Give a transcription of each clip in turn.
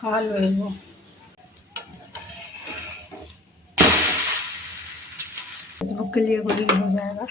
खा लो एगो। फेसबुक के लिए एगो रील हो जाएगा।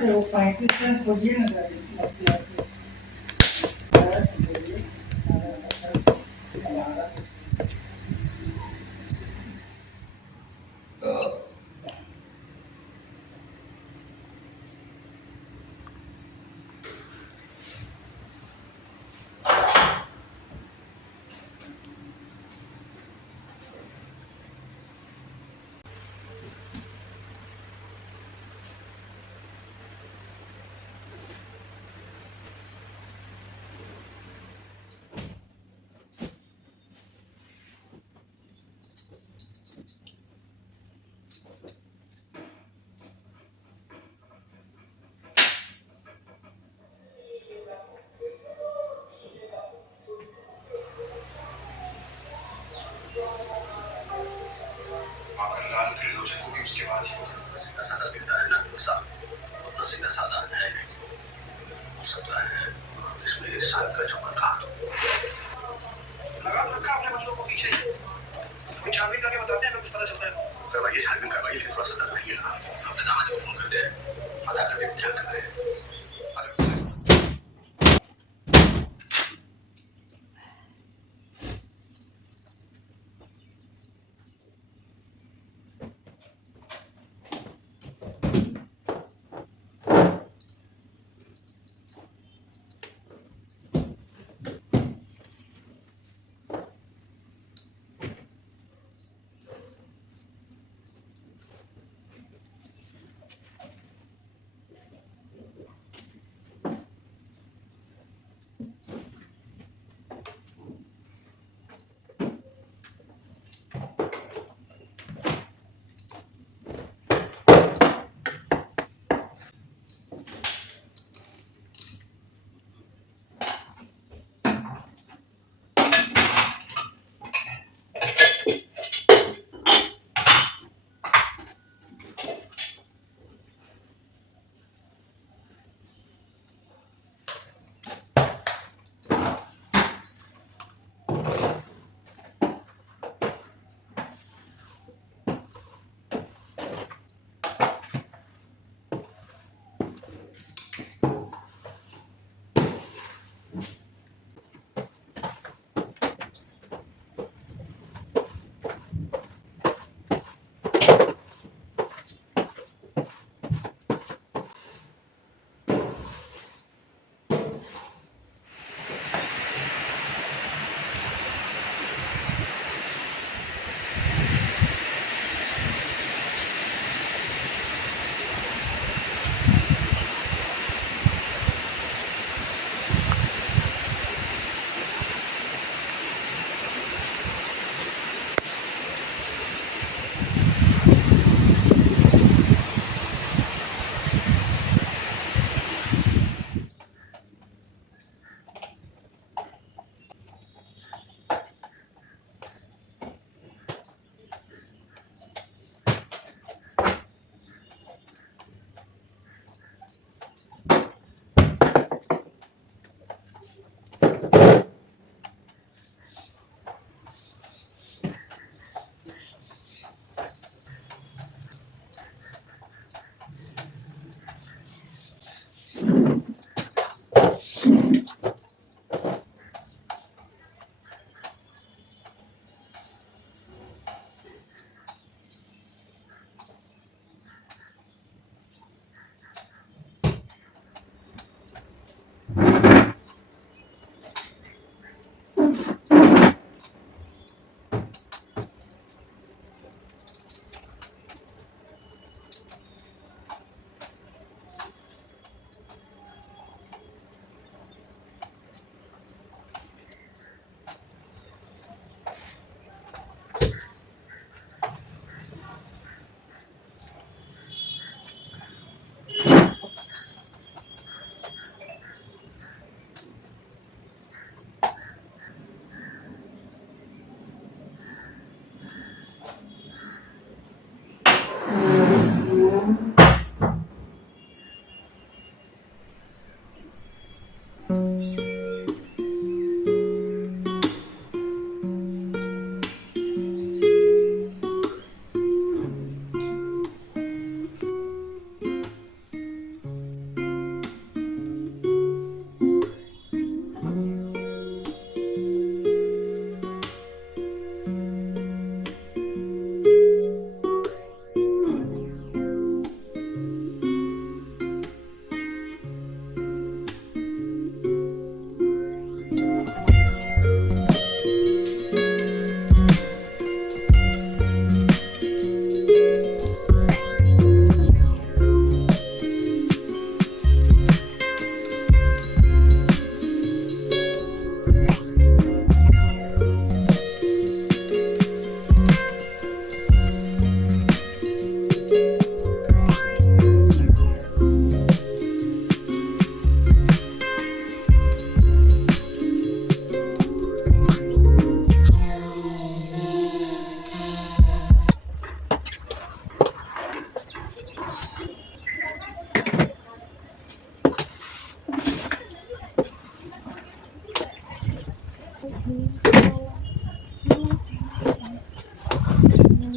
वो पाकिस्तान खोजिए ना। अगर लाल फिर हो जाए तो भी उसके बाद ही होगा। सीधा साधा दिखता है ना साहब, अपना सीधा साधा है नहीं। हो सकता है इसमें इस साल का जमा कहा तो लगा तो रखा अपने बंदों को पीछे। कोई छानबीन करके बताते हैं, कुछ पता चलता है। करवाइए, छानबीन करवाइए, लेकिन थोड़ा सतर्क रहिए। अपने दामाद को फोन कर दे, पता करके ध्यान कर रहे हैं।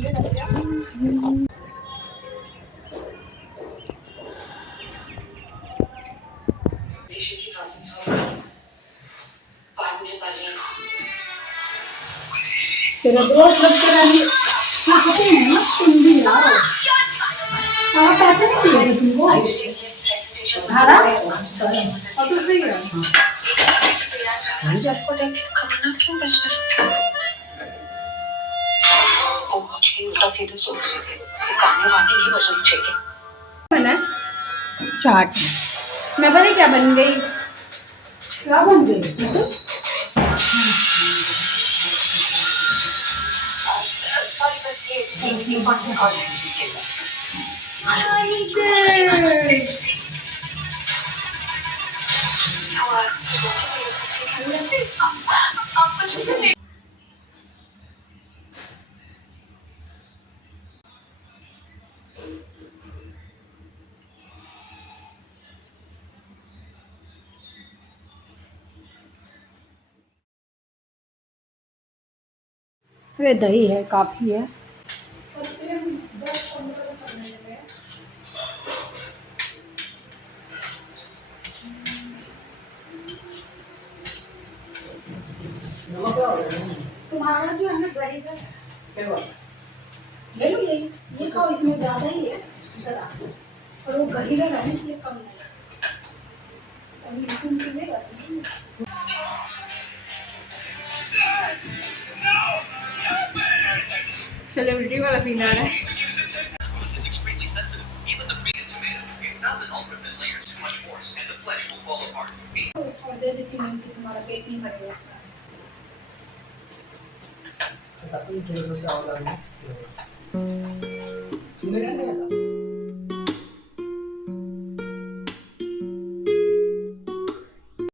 पेशेंट की प्रॉब्लम सॉल्व कर दो। बाद में पालिया को तेरा दोस्त लोग तेरा नहीं खाते हैं ना तुम भी यार हाँ पैसे नहीं मिलेंगे तुमको प्रेजेंटेशन भाड़ा हम सबकी मदद और तो सही है आपको देख के खबरनाक क्यों बच रहा है? वो मुझे उल्टा सीधा सोच रही है कि गाने वाने नहीं बजने चाहिए। बना चाट मैं पता क्या बन गई क्या बन गई मतलब सॉरी बस ये एक इम्पोर्टेंट कॉल है इसके साथ। अरे दही है काफी है तुम्हारा जो है ना दही का ले लो ये खाओ इसमें ज्यादा ही है जरा और वो दही का रहने से कम नहीं अभी इसमें मिलेगा सेलिब्रिटी वाला सीन आ रहा है Is extremely sensitive. Even the vegan tomato. It smells in ultra thin layers too much force, and the flesh will fall apart. और दे देती हूँ कि तुम्हारा पेट नहीं भरेगा उसका tapi tidak bisa orang